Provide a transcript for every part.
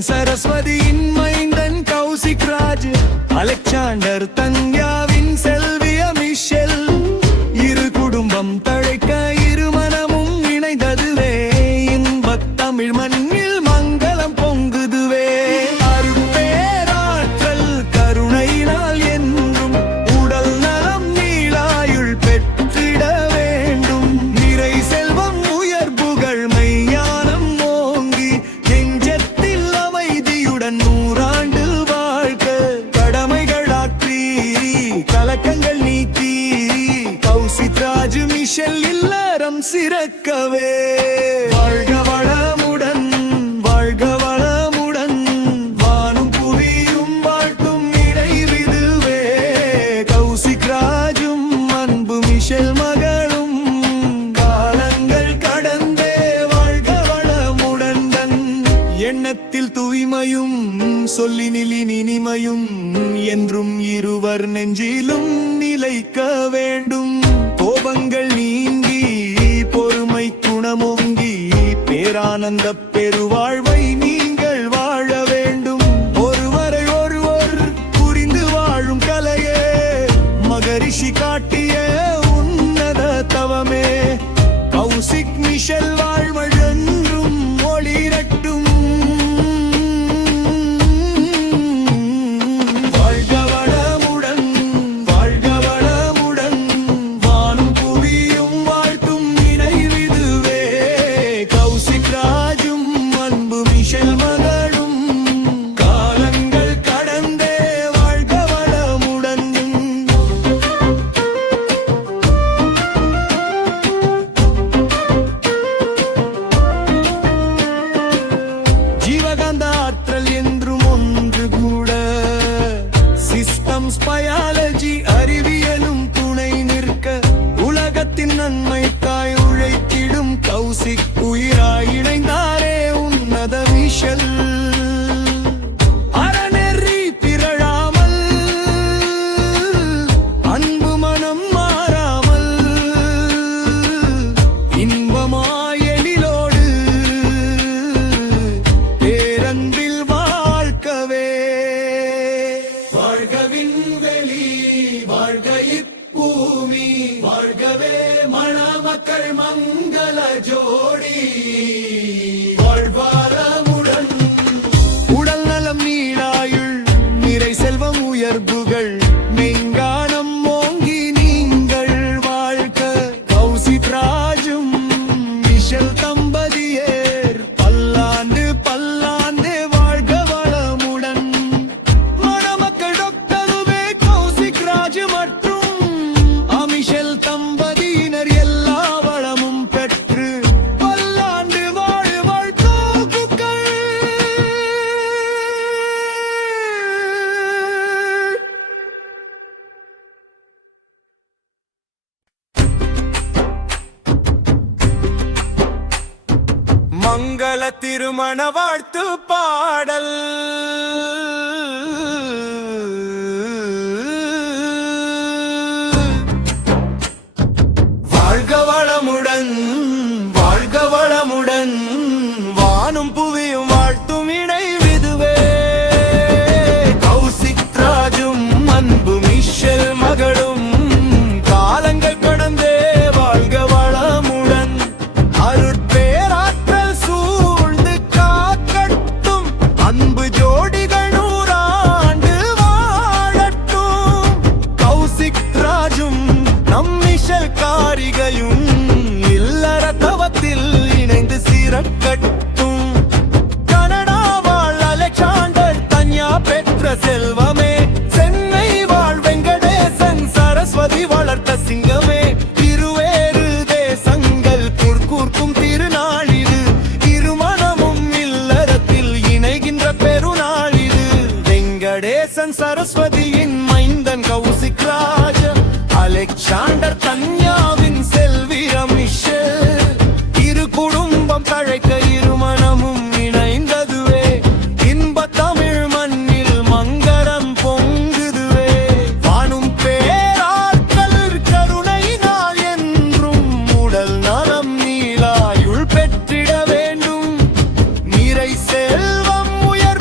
சரஸ்வதியின் மைந்தன் Kaushik Raj, Alexander தன்யாவின் செல்விய Michel. இரு குடும்பம் தழைக்க இருமனமும் இணைந்ததுவே, இன்பத் தமிழ் மண்ணில் மங்களம் பொங்குதுவே. அருட்பேராற்றல் கருணையினால் என்றும் உடல் நலம் நீளாயுள் பெற்றிட வேண்டும். நிறை செல்வம் உயர் புகழ் மெய்ஞானம் ஓங்கி நெஞ்சத்தில் அமைதியுடன் நூறாண்டு வாழ்க. கடமைகள் ஆற்றி கலக்கங்கள் நீக்கி கௌசிக் ராஜ் மிஷெல் இல்லறம் சிறக்கவே. வாழ்க வளமுடன் வாழ்க வளமுடன் வானும் புவியும் வாழ்த்தும் இணைவிதுவே. கௌசிக் ராஜும் அன்பு மிஷெல் மகளும் காலங்கள் கடந்தே வாழ்க வளமுடன். தன் எண்ணத்தில் தூய்மையும் சொல்லினில் இனிமையும் என்றும் இருவர் நெஞ்சிலும் நிலைக்க வேண்டும். கோபங்கள் நீங்கி பொறுமை குணமோங்கி பேரானந்த பெருவாழ்வை நீங்கள் வாழ வேண்டும். ஒருவரை ஒருவர் புரிந்து வாழும் கலையே மகரிஷி காட்டிய உன்னத தவமே. கௌசிக் மிஷெல் வாழ்வழென்றும் ஒளிரட்டும். பயாலஜி அறிவியலும் துணை நிற்க உலகத்தின் நன்மைக்காய் உழைத்திடும் கௌசிக் உயிராய் இணைந்தாரே உன்னத மிஷெல். அறநெறி பிறழாமல் அன்பு மனம் மாறாமல் இன்பமாயலிலோடு பேரன்பில் வாழ்க்கவே. வாழ்க இப்பூமி வாழ்கவே மணமக்கள் மங்கள ஜோடி. வாழ்வாரமுடன் உடல் நலம் நீளாயுள் நிறை செல்வம் உயர் புகழ் மெய்ஞானம் ஓங்கி நீங்கள் வாழ்க. கௌசிக் ராஜும் மிஷெல் தம்பதியர் பல்லாண்டு பல்லாண்டு வாழ்க வளமுடன். மணமக்கள் டாக்டருவே கௌசிக் ராஜ் மற்றும் மிஷெல் தம்பதியினர் எல்லா வளமும் பெற்று பல்லாண்டு வாழ் வாழ்த்துக்கள். மங்கள திருமண வாழ்த்து பாடல். வாழ்க வளமுடன் வாழ்க வளமுடன் வானும் புவியும் வாழ்த்தும் இணைவிதுவே. கௌசிக் ராஜும் அன்பு மிஷெல் மகளும் காலங்கள் கடந்தே வாழ்க வளமுடன். அருட்பேராற்றல் சூழ்ந்து காக்கட்டும் அன்பு ஜோடிகள் நூறாண்டு வாழட்டும். கௌசிக் ராஜும் நம் மிஷெல் காரிகையும் இல்லற தவத்தில் இணைந்து சிறக்கட்டும். கனடா வாழ் அலெக்சாண்டர் தன்யா பெற்ற செல்வமே. சென்னை வாழ் வெங்கடேசன் சரஸ்வதி வளர்த்த சிங்கமே. இருவேறு தேசங்கள் கூர்க்கும் திருநாள் இது. இருமனமும் இல்லறத்தில் இணைகின்ற பெருநாள் இது. வெங்கடேசன் சரஸ்வதியின் மைந்தன் கௌசிக் ராஜ், அலெக்சாண்டர் தன்யாவின் செல்விய மிஷெல். இரு குடும்பம் தழைக்க இருமனமும் இணைந்ததுவே, இன்பத் தமிழ் மண்ணில் மங்களம் பொங்குதுவே. வானும் பேராற்றல் கருணையினால் என்றும் உடல் நலம் நீளாயுள் பெற்றிட வேண்டும். நிறை செல்வம் உயர்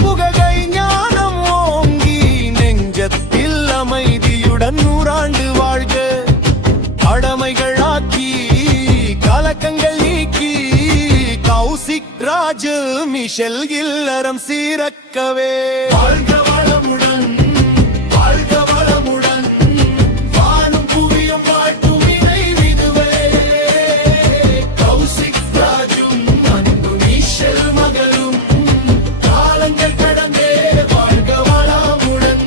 ராஜு மிஷல் இல்லறம் சீரக்கவே. வாழ்க வளமுடன், வாழ்க வளமுடன், வானும் புவியும் வாழ்த்தும் இணைவிதுவே. கௌசிக் ராஜும் அன்பு மிஷல் மகளும் காலங்கள் கடந்தே வாழ்க வளமுடன்.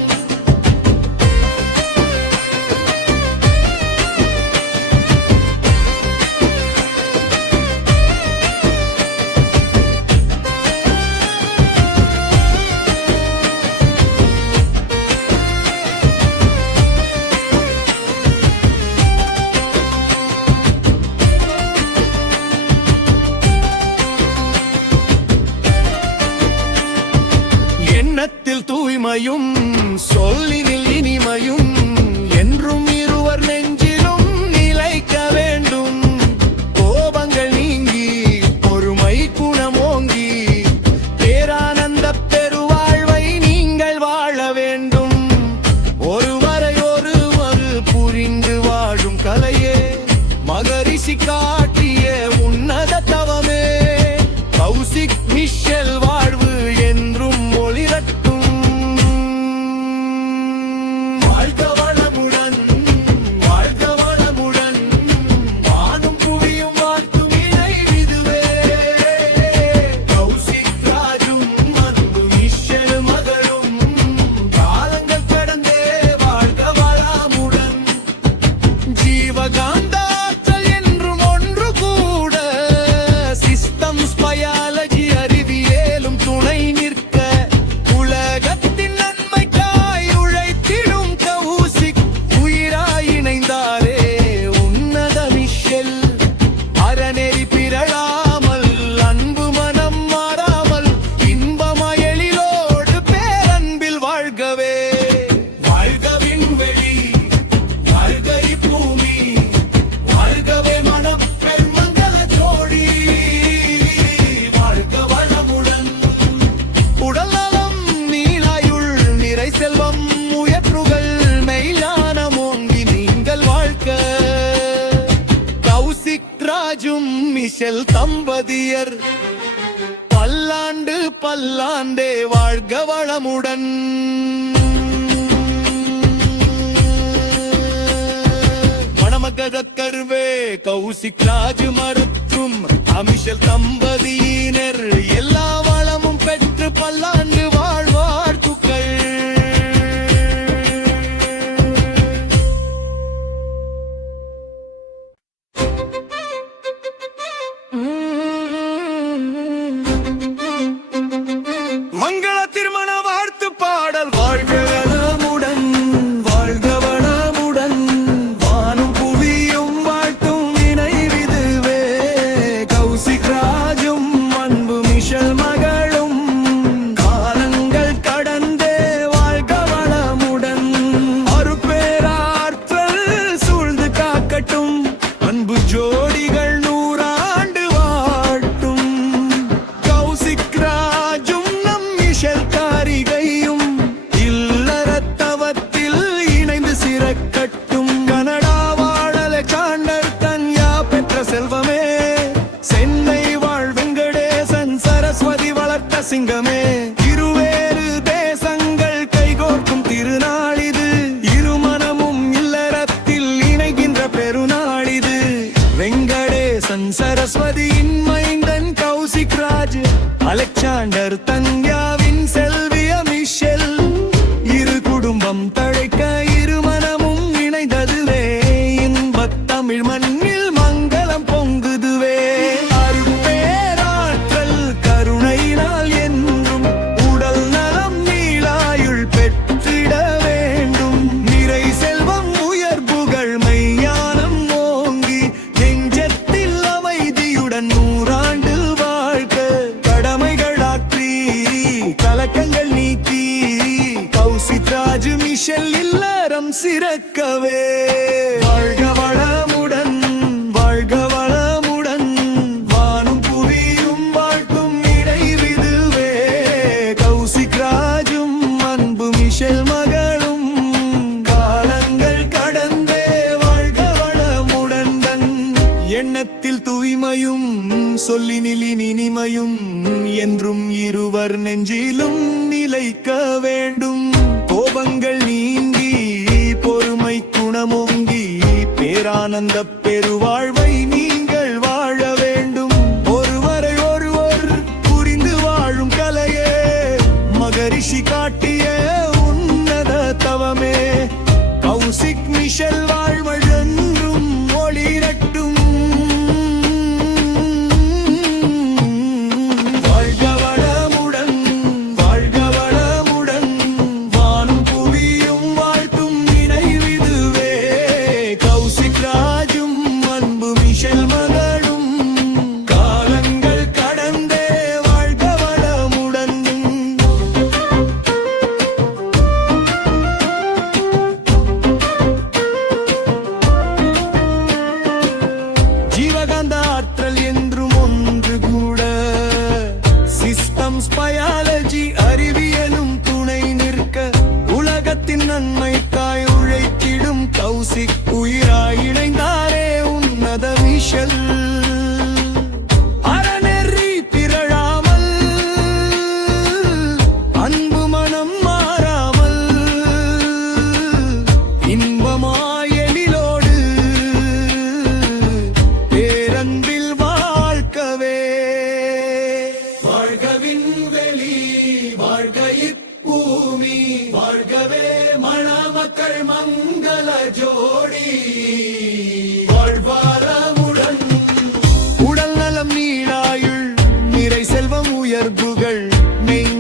எண்ணத்தில் தூய்மையும் சொல்லினில் இனிமையும் என்றும் இருவர் நெஞ்சிலும் நிலைக்க வேண்டும். கோபங்கள் நீங்கி பொறுமை குணமோங்கி பேரானந்த பெருவாழ்வை நீங்கள் வாழ வேண்டும். ஒருவரை ஒருவர் புரிந்து வாழும் கலையே மகரிஷி காட்டிய உன்னத தவமே. கௌசிக் மிஷல் வாழ்வு என்றும் ஒளிரட்டும். வாழ்க வளமுடன், வாழ்க வளமுடன், வானும் புவியும் வாழ்த்தும் இணைவிதுவே. கௌசிக் ராஜும் அன்பு மிஷல் மகளும் காலங்கள் கடந்தே வாழ்க வளமுடன். ஜீவகாந்த ஆற்றல் என்றும் ஒன்று கூட சிஸ்டம்ஸ் பயாலஜி அறிவியலும் துணை நிற்க உலகத்தின் நன்மைக்காய் உழைத்திடும் கௌசிக் உயிராய் இணைந்தாரே உன்னத மிஷல். அறநெறி பிறழாமல் அன்பு மனம் மாறாமல் இன்பமயலிலோடு பேரன்பில் வாழ்கவே. வாழ்க விண்வெளி, வாழ்க இப்பூமி, வாழ்கவே மனம் பெருமங்கல ஜோடி. வாழ்க வளமுடன். உடல் நலம் நீலாயுள் நிறை செல்வம் உயர்வுகள் மெய்ஞானம் ஓங்கி நீங்கள் வாழ்க. கௌசிக் ராஜும் மிஷல் தம்பதியர் பல்லாண்டு பல்லாண்டே வாழ்க வளமுடன். மணமகதக்கருவே கௌசிக் ராஜு மறுக்கும் அமிஷல் தம்பதியினர் எல்லா வளமும் பெற்று பல்லாண்டு வாழ்வாழ்த்துக்கள். மங்கள திருமண வாழ்த்து பாடல். வாழ்க வளமுடன், வாழ்க வளமுடன், வானும் புவியும் வாழ்த்தும் இணைவிதுவே. கௌசிக் ராஜும் அன்பு மிஷல் மகளும் காலங்கள் கடந்தே வாழ்க வளமுடன். அருட்பேராற்றல் சூழ்ந்து காக்கட்டும், அன்பு ஜோடிகள் நூறாண்டு வாழட்டும். கௌசிக் ராஜும் நம் மிஷல் காரிகையும் இல்லறத்தவத்தில் இணைந்து சிறக்கட்டும். கனடா வாழ அலெக்சாண்டர் தன்யா பெற்ற செல்வமே. சென்னை வாழ் வெங்கடேசன் சரஸ்வதி வளர்த்த சிங்கமே. இருவேறு தேசங்கள் கைகோர்க்கும் திருநாள் இது. இருமனமும் இல்லறத்தில் இணைகின்ற பெருநாள் இது. வெங்கடேசன் சரஸ்வதியின் மைந்தன் கௌசிக் ராஜ், அலெக்சாண்டர் தன்யாவின் செல்விய மிஷல். இரு குடும்பம் தழைக்க இருமனமும் இணைந்ததுவே. இன்பத் தமிழ் மண்ணில் மங்களம் பொங்குதுவே. அருட்பேராற்றல் கருணையினால் என்றும் உடல் நலம் நீளாயுள் பெற்றிட வேண்டும். நிறை செல்வம் உயர் புகழ் மெய்ஞானம் ஓங்கி நெஞ்சத்தில் அமைதியுடன் நூறாண்டு வாழ்க. கடமைகள் ஆற்றி கலக்கங்கள் நீக்கி கௌசிக் ராஜு மிஷல் இல்லறம் சிறக்கவே. வாழ்க வளமுடன், வாழ்க வளமுடன், வானும் புவியும் வாழ்த்தும் இணைவிதுவே. கௌசிக் ராஜும் அன்பு மிஷல் மகளும் காலங்கள் கடந்தே வாழ்க வளமுடன். எண்ணத்தில் தூய்மையும் சொல்லினில் இனிமையும் என்றும் இருவர் நெஞ்சிலும் நிலைக்க வேண்டும். கோபங்கள் நீங்கி பொறுமை குணமோங்கி பேரானந்த பெருவாழ்வை நீங்கள் வாழ வேண்டும். ஒருவரை ஒருவர் புரிந்து வாழும் கலையே மகரிஷி காட்டிய உன்னத தவமே. கௌசிக் மிஷல் வாழ்வழன்றும் ஒளிரட்டும். வாழ்க வளமுடன், வாழ்க வளமுடன், வானும் புவியும் வாழ்த்தும் நினைவிதுவே. கௌசிக் ராஜும் அன்பு மிஷல் மகளும் காலங்கள் கடந்தே வாழ்க வளமுடன். ஜீவகாந்த ஆற்றல் என்றும் ஒன்று கூட. சிஸ்டம்ஸ் பயாலஜி அறிவியலும் துணை நிற்க உலகத்தின் நன்மைக்காய் உழைத்திடும் கௌசிக் உயிராய் இணைந்தாரே உன்னத மிஷல். அறநெறி பிறழாமல் அன்பு மனம் மாறாமல் இன்பமாயலிலோடு பேரன்பில் வாழ்க்கவே. வாழ்க விண்வெளி, வாழ்க இப்பூமி, வாழ்கவே மணமக்கள் மங்கள ஜோடி. வாழ்வாரமுடன் உடல் நலம் நீளாயுள் நிறை செல்வம் உயர்வுகள் மெய்